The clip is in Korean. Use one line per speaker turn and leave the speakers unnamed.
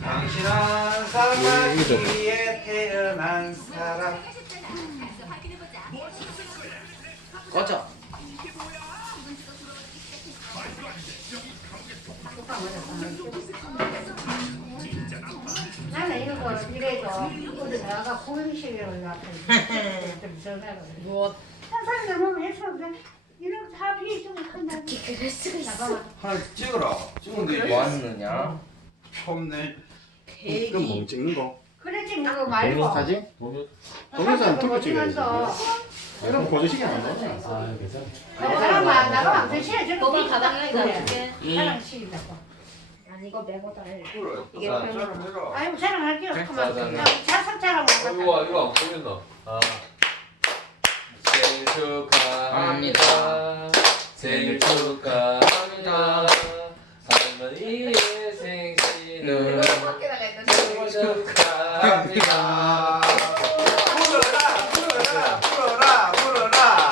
당신한 사랑하기에 태어난 사람
꺼져.
나는 이거 이래도 어디 나가 보이시게 올라왔거든. 좀? 항상 해서 이런 사비 좀 큰다.
하나 찍어라 찍은데
뭐 하느냐?
처음네
그럼 뭐 찍는 거?
그래 찍는 거 말고.
보면
동영상 두개 찍어야지. 이런 고조식이 안 나오냐?
아 괜찮아.
안 되지. 저거
너가
삐
가방에. 넣어줄게.
사랑 시킨다고.
아니 이거 메고.
그래
이게 별로
아이고 사랑할게요.
자,
그만.
자,
자, 자석 자랑
이거. 이거 안 보였나? 아. 생일
축하합니다.
생일 축하합니다. 할머니의 생신을
생일
축하합니다.
네. 불어라 불어라